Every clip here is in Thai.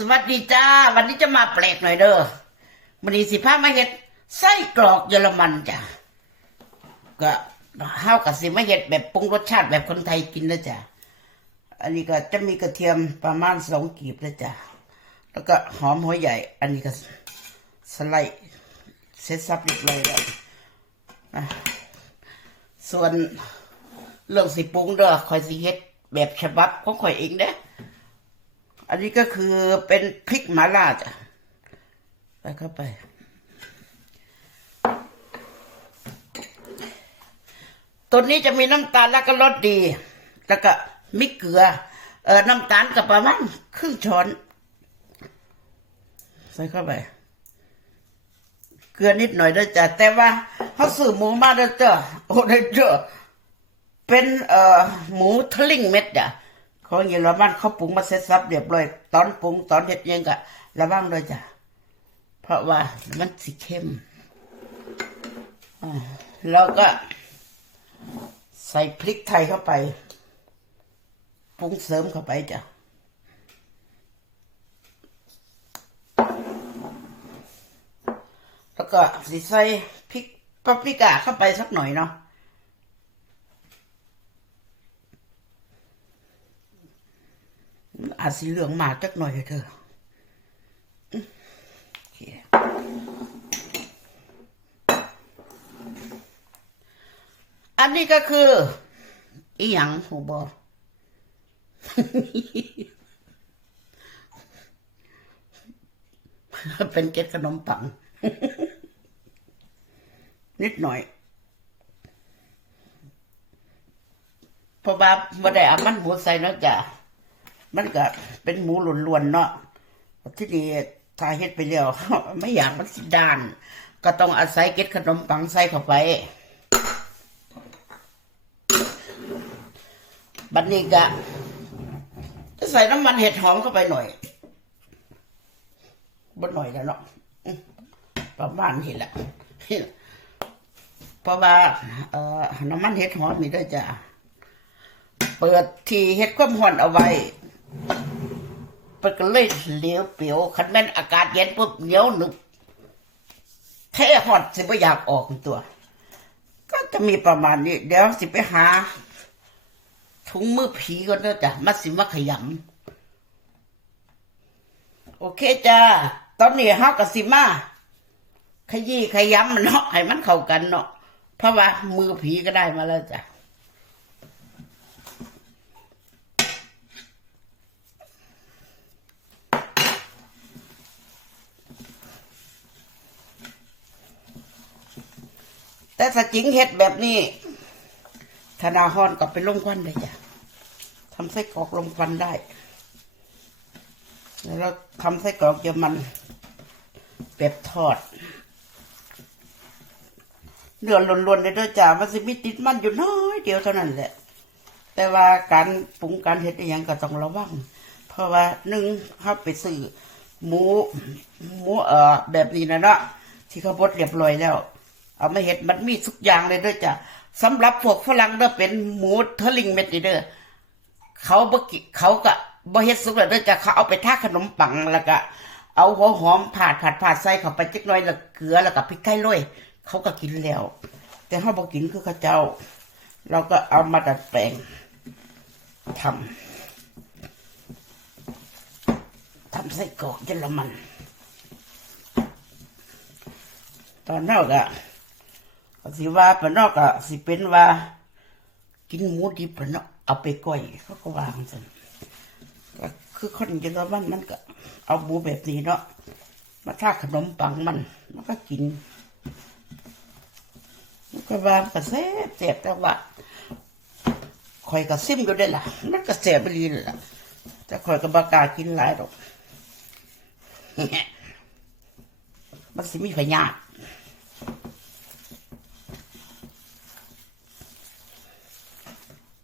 สวัสดีจ้า วันนี้จะมาแปลกหน่อยเด้อมันนี้สิพามาเฮ็ดไส้กรอกเยอรมันจ้ะก็เฮากับสิมาเฮ็ดแบบปรุงรสชาติแบบคนไทยกินนะจ้ะอันนี้ก็จะมีกระเทียมประมาณสองกีบนะจ้ะแล้วก็หอมหัวใหญ่ อันนี้ก็สไลด์เสร็จสับเรียบร้อยแล้วอะส่วนเรื่องสิปรุงเด้อคอยสิเฮ็ดแบบฉบับของข่อยเองเด้อ อันนี้ก็คือเป็นพริกหมาล่าจ้ะใส่เข้าไป ตัวนี้จะมีน้ำตาลแล้วก็รสดี แล้วก็มิเกลือ เออน้ำตาลกับประมาณครึ่งช้อน ใส่เข้าไป เกลือนิดหน่อยด้วยจ้ะ แต่ว่าเขาซื้อหมูมาด้วยจ้ะโอ้ได้เจ้ะเป็นเอ่อหมูทลิ่งเม็ดจ้ะ ของเยอรมันเขาปรุงมาเสร็จสับเรียบร้อยตอนปรุงตอนเฮ็ดยังกะระวังด้วยจ้ะเพราะว่ามันสิเข้มแล้วก็ ใส่พริกไทยเข้าไปปรุงเสริมเข้าไปจ้ะแล้วก็สิใส่พริกปาปริก้าเข้าไปสักหน่อยเนาะ อาจ สีเหลืองมาจักหน่อยเถอะอื้อโอเคอันนี้ก็คืออีหยังหูบอเป็นเก็ดขนมปัง นิดหน่อยเพราะว่าบ่ได้อามันหมูใส่นะจ้ะ มันก็เป็นหมูล้วนๆเนาะที่นี่ถ้าเฮ็ดไปแล้วไม่อยากมันสิด้าน ก็ต้องอาศัยเก็ดขนมปังใส่เข้าไปบัดนี้ก็จะใส่น้ำมันเห็ดหอมเข้าไปหน่อยบ่หน่อยแล้วเนาะอื้อประมาณนี้แหละเพราะว่าเอ่อน้ำมันเห็ดหอมมีด้วยจ้ะเปิดที่เฮ็ดความร้อนเอาไว้ เปิดก็เลยเหลวเปลียวคันแม่นอากาศเย็นปุ๊บเหนียวหนึบแท้ฮอดสิบ่อยากออกตัว ก็จะมีประมาณนี้ เดี๋ยวสิไปหา ถุงมือผีก่อนเด้อจ้ะมาสิมาขยำโอเคจ้าตอนนี้เฮาก็สิมาขยี้ขยำมันเนาะให้มันเข้ากันเนาะเพราะว่ามือผีก็ได้มาแล้วจ้ะ ถ้าจิงเฮ็ดแบบนี้ธนาฮอนก็ไปลงควันได้จ้ะทำไส้กรอกลงควันได้ แล้วเราทำไส้กรอกเยอรมันแบบทอดเนื้อล้วนๆเลยด้วยจ้ะมันสิมีติดมันอยู่น้อยเดียวเท่านั้นแหละ แต่ว่าการปรุงการเฮ็ดอหยังก็ต้องระวัง เพราะว่าหนึ่งเขาไปซื้อหมูหมูเอ่อแบบนี้นะเนาะที่เขาบดเรียบร้อยแล้ว เอามาเห็ดมันมีทุกอย่างเลยเด้อจ้ะสำหรับพวกฝรั่งเด้อเป็นหมูเทะลิงเม็ดนี่เด้อเขาบกิเขาก็บ่เฮ็ดสุกแล้วเด้อจ้ะเขาเอาไปทาขนมปังแล้วก็เอาหัวหอมผาดผาดผาดใส่เข้าไปจักหน่อยแล้วเกลือแล้วก็พริกไทยโรยเขาก็กินแล้ว แต่เฮาบ่กินคือเขาเจ้า เราก็เอามาดัดแปลงทำทำไส้กรอกเยอรมัน ตอนนอกอะ สิว่าปะนอกอะสิเป็นว่า กินหมูดิบปะเนาะเอาไปก้อยเขาก็วางสันก็คือคนเยอรมันมันก็ เอาหมูแบบนี้เนาะมาทาขนมปังมัน มันก็กินมันก็วางก็แซ่บแซ่บแต่ว่าข่อยก็ซิมอยู่ได้ล่ะมันก็แซ่บไปลีนั่นล่ะแต่ข่อยก็บากากินหลายดอกมันสิมีพยาธิ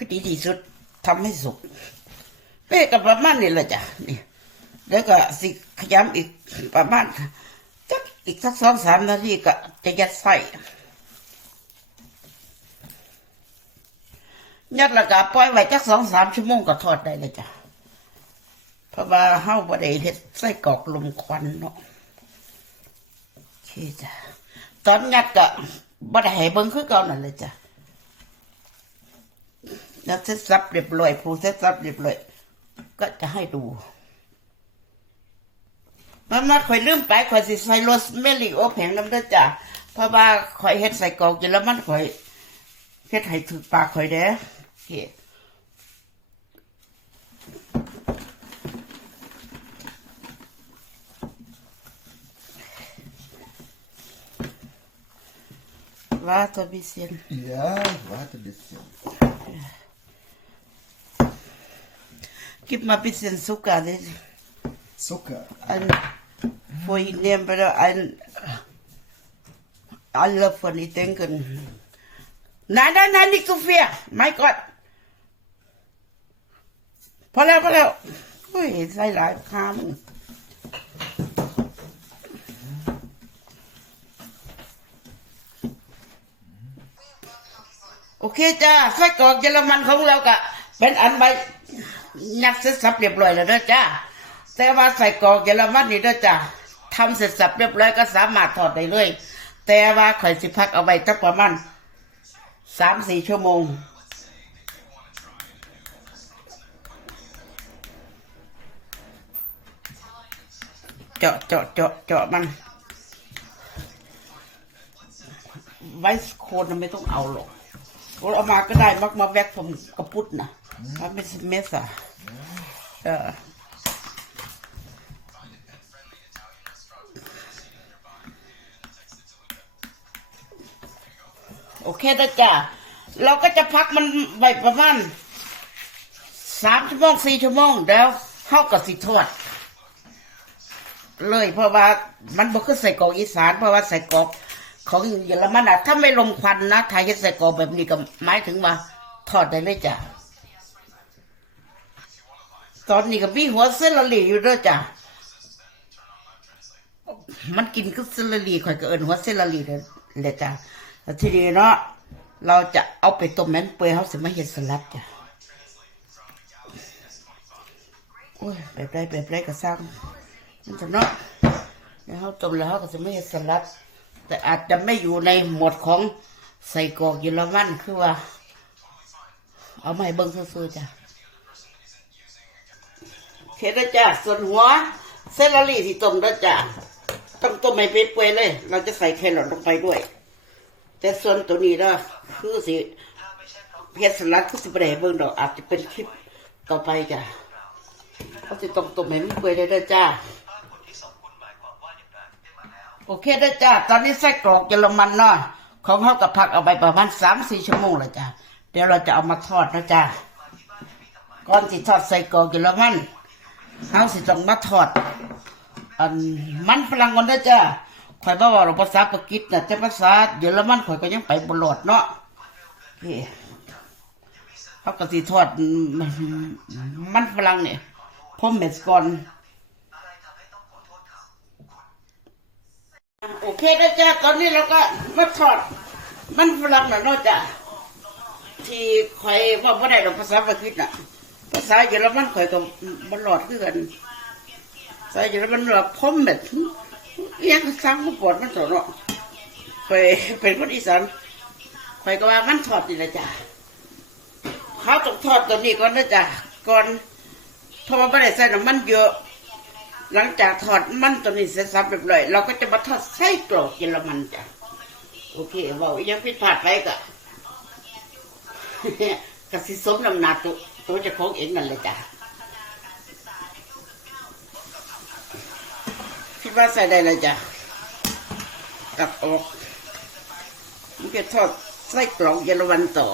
คือดีที่สุดทำให้สุกเป๊ะกับประมาณนี้แหละจ้ะนี่ แล้วก็สิขยำอีกประมาณจักอีกสักสองสามนาทีก็จะยัดไส้ยัดแล้วก็ปล่อยไว้จักสองสามชั่วโมงก็ทอดได้เลยจ้ะเพราะว่าเฮาบ่ได้เฮ็ดไส้กรอกลมควันเนาะโอเคจ้ะตอนงัดก็บ่ได้ให้เบิ่งคือเก่านั่นเลยจ้ะ แล้วเสร็จสับเรียบร้อยผู้เสร็จสับเรียบร้อยก็จะให้ดูมามาข่อยลืมไปข่อยสิใส่โรสเมลี่โอแผงน้ำเด้อจ้ะเพราะว่าข่อยเฮ็ดใส่กรอกอยู่แล้วมันข่อยเฮ็ดให้ถึกปากข่อยเด้อโอเค Warte ein bisschen. Ja, warte ein bisschen. Gib mal ein bisschen Zucker. ne? Zucker. Ein, vorhin nehmen wir ein, alle von die denken. Nein, nein, nein, nicht so viel. Mein Gott. พอแล้วพอแล้วเฮ้ยใส่หลายคำโอเคจ้าไส้กรอกเยอรมันของเราก็เป็นอันใบ ยัดเสร็จสับเรียบร้อยแล้วนะจ้าแต่ว่าใส่กรอกเยอรมันนี่นะจ้าทำเสร็จสับเรียบร้อยก็สามารถถอดได้เลย แต่ว่าข่อยสิพักเอาไว้สักประมาณสามสี่ชั่วโมงเจาะเจาะเจาะเจาะมัน ไว้โคนน่ะไม่ต้องเอาหรอกเราเอามาก็ได้มักมาแวกผมกระปุดนะมันเป็นเมสอะ เออโอเคนะจ้ะเราก็จะพักมันไว้ประมาณสามชั่วโมงสี่ชั่วโมงเดี๋ยวเข้ากับสิทอดเลยเพราะว่ามันบ่คือใส่กรอกอีสานเพราะว่าใส่กรอกของเยอรมันอะถ้าไม่ลมควันนะไทยจะใส่กรอกแบบนี้ก็หมายถึงว่าทอดได้เลยจ้ะ ตอนนี้ก็มีหัวเส้นละลีอยู่ด้วยจ้ะมันกินก็เส้นละลีข่อยก็เอินหัวเส้นละลีเลยเลยจ้ะแล้วทีนี้เนาะเราจะเอาไปต้มแม่นเปื่อยเขาสิมาเฮ็ดสลัดจ้ะโอ้ยแบบไรแบบไรก็สร้างมันจะเนาะแล้วเขาต้มแล้วเขาก็จะไม่เห็นสลัด แต่อาจจะไม่อยู่ในหมวดของใส่กอกเยอรมันคือว่า เอามาให้เบิ้งซื่อๆจ้ะ โอเคนะจ้ะส่วนหัวเซลลี่ที่ต้มนะจ้ะต้องต้มให้เปื่อยเลย เราจะใส่แครอทลงไปด้วย แต่ส่วนตัวนี้นะคือสิเฮ็ดสลัดคือสิบแดเบิ้งดอกอาจจะเป็นคลิปต่อไปจ้ะเขาจะต้มต้มให้มันเปื่อยเลยนะจ้ะโอเคได้จ้า ตอนนี้ไส้กรอกเยอรมันเนาะของเขากับผักเอาไปประมาณสามสี่ชั่วโมงเลยจ้ะเดี๋ยวเราจะเอามาทอดนะจ้าก่อนที่ทอดไส้กรอกเยอรมัน เขาสิต้องมาทอด อันมันฝรั่งก่อนนะจ้าข่อยบ่าเราภาษาปากีสนะแต่ภาษาเยอรมันข่อยก็ยังไปบลอดเนาะนี่เขาก็สิทอดมันฝรั่งเนี่ยพมเมสก่อน โอเคนะจ๊ะตอนนี้เราก็มาถอด มันฝรั่งนะเนาะจ้ะที่คอยว่าไม่ได้หรอกภาษาอังกฤษน่ะ ภาษาเยอรมันคอยก็บลอดคือกันภาษาเยอรมันเราพมแบบเอียงสร้างมันปวดมันสนเนาะคอยเป็นคนอีสานคอยก็ว่ามันถอดนี่นะจ๊ะเขาต้องทอดตัวนี้ก่อนนะจ๊ะก่อนเพราะว่าไม่ได้ใส่น้ำมันเยอะ หลังจากถอดมันตัวนี้เสร็จสับเรียบร้อยเราก็จะมาทอดไส้กรอกเยอรมันจ้ะโอเคเว่าอีหยังผิดพลาดไปก็กสิสมน้ำหนักตัว ตัวจะของเองนั่นเลยจ้ะคิดว่าใส่ได้เลยจ้ะกลับออกมันจะทอดไส้กรอกเยอรมันต่อ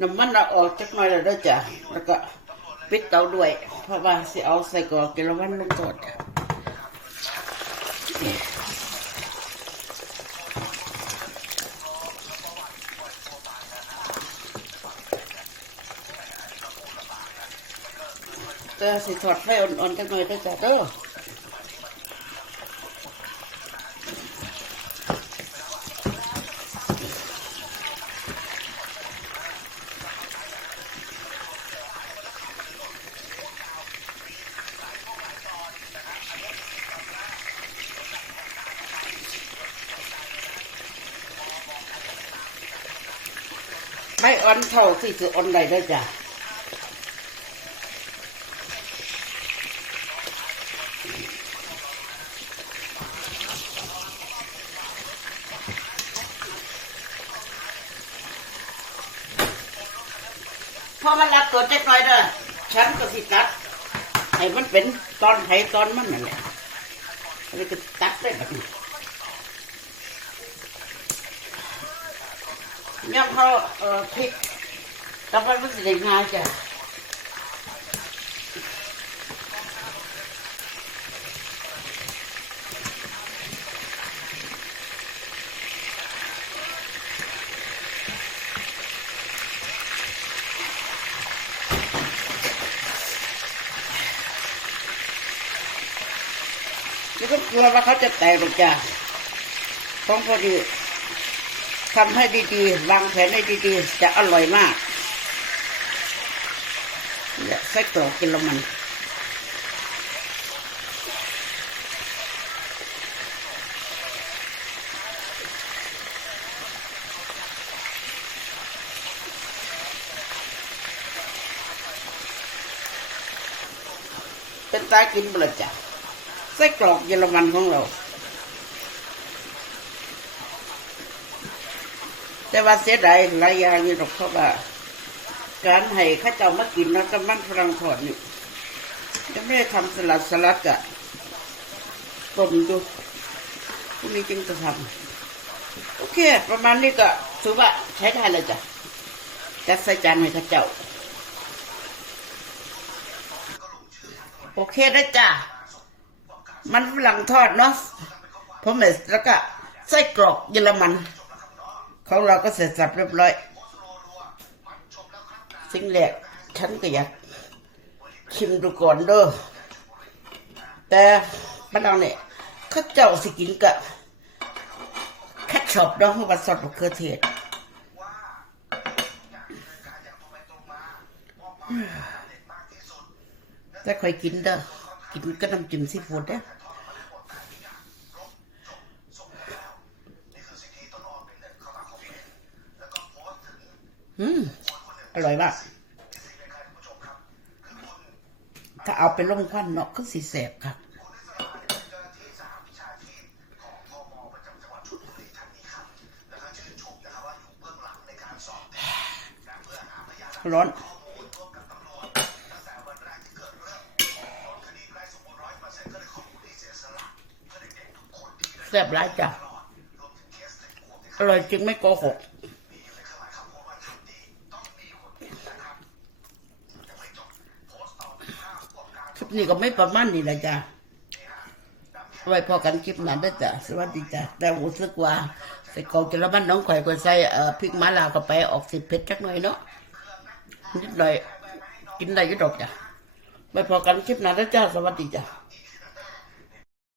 น้ำมันเราออกจักหน่อยแล้วด้อจ้ะ แล้วก็ปิดเตาด้วย เพราะว่าสิเอาใส่กรอกเกลือมันลงทอด ก็สิถอดไฟอ่อนๆกันหน่อยด้จ้ะเด้อไม่อ่อนเท่าที่จะอ่อนได้ได้จ้ะ มันรัดตัวเจ๊กน้อยเด้อฉันก็สิตัดให้มันเป็นตอนไถตอนมันนั่นแหละแล้วก็ตัดได้แบบนี้เนี่ยพอเอ่อพริกต่อไปมันสิได้ง่ายจ้ะ นี่ก็กลัวว่าเขาจะแตกหรอกจ้ะต้องพอดีทำให้ดีๆ วางแผนให้ดีๆ จะอร่อยมากเนี่ยไส้กรอกกินละมันเป็นตากินเปล่าจ้ะ ไส้กรอกเยอรมันของเรา แต่ว่าเสียดายหลายอย่างอยู่หรอกเพราะว่าการให้ข้าเจ้ามากินแล้วก็มันฝรั่งทอดนี่จะไม่ได้ทำสลัดสลัดกะต้มดูพรุ่งนี้จึงจะทำโอเค ประมาณนี้ก็ถือว่าใช้ได้เลยจ้ะจัดใส่จานให้ข้าเจ้า โอเคได้จ้ะ มันฝรั่งทอดเนาะผมเอสแล้วก็ไส้กรอกเยอรมัน ของเราก็เสร็จสับเรียบร้อย สิ่งแรกฉันก็อยากชิมดูก่อนเด้อแต่บ้านเราเนี่ยเข้าเจ้าสิกินกับแคทช็อปเนาะเพราะว่าซอสมะเขือเทศแต่คอยกินเด้อกินก็น้ำจิ้มซีฟู้ดเด้อม อร่อยมาก ถ้าเอาไปลงควันเนาะก็สีแสบครับร้อนแซ่บร้ายจ้ะอร่อยจริงไม่โกหก คลิป นี่ก็ไม่ประมาณนี้แหละจ้ะไว้พอกันคลิปนั้นได้จ้ะสวัสดีจ้ะแต่รู้สึกว่าใส่กรองจะละมันน้องข่อยก็ใส่เอ่อพริกมะลาวก็ไปออกสิเผ็ดจักหน่อยเนาะนิดหน่อยกินได้ก็ดอกจ้ะไว้พอกันคลิปนั้นได้จ้ะสวัสดีจ้ะ